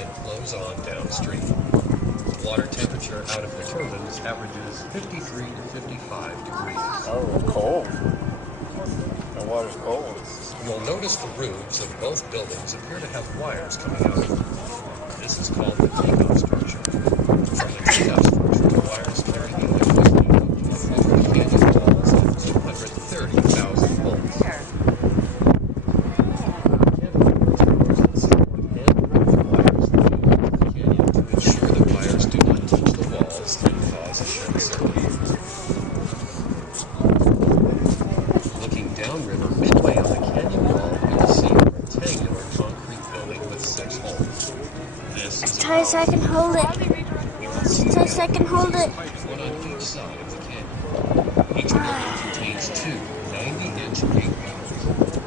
and flows on downstream. Water temperature out of the turbines averages 53 to 55 degrees. Oh, cold. The water's cold. You'll notice the roofs of both buildings appear to have wires coming out of them. This is called the takeoff structure. From the takeoff structure, the wires carry the electricity over the canyon walls at 230,000 volts. Downriver, midway on the canyon wall, you will see a rectangular concrete building with 6 holes. This is Try so I can hold it. Try so I can hold it. one on each side of the canyon. Each building contains 2 90-inch gate valves.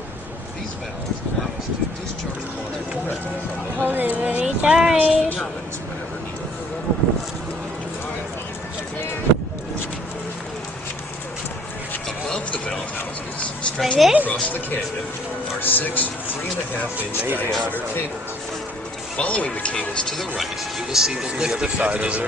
These valves allow us to discharge water directly from the Hold it very tight. turbines whenever needed. Above the valve houses, stretching across the canyon, are 6 3.5-inch diameter cables. Following the cables to the right, you will see the lifting mechanism.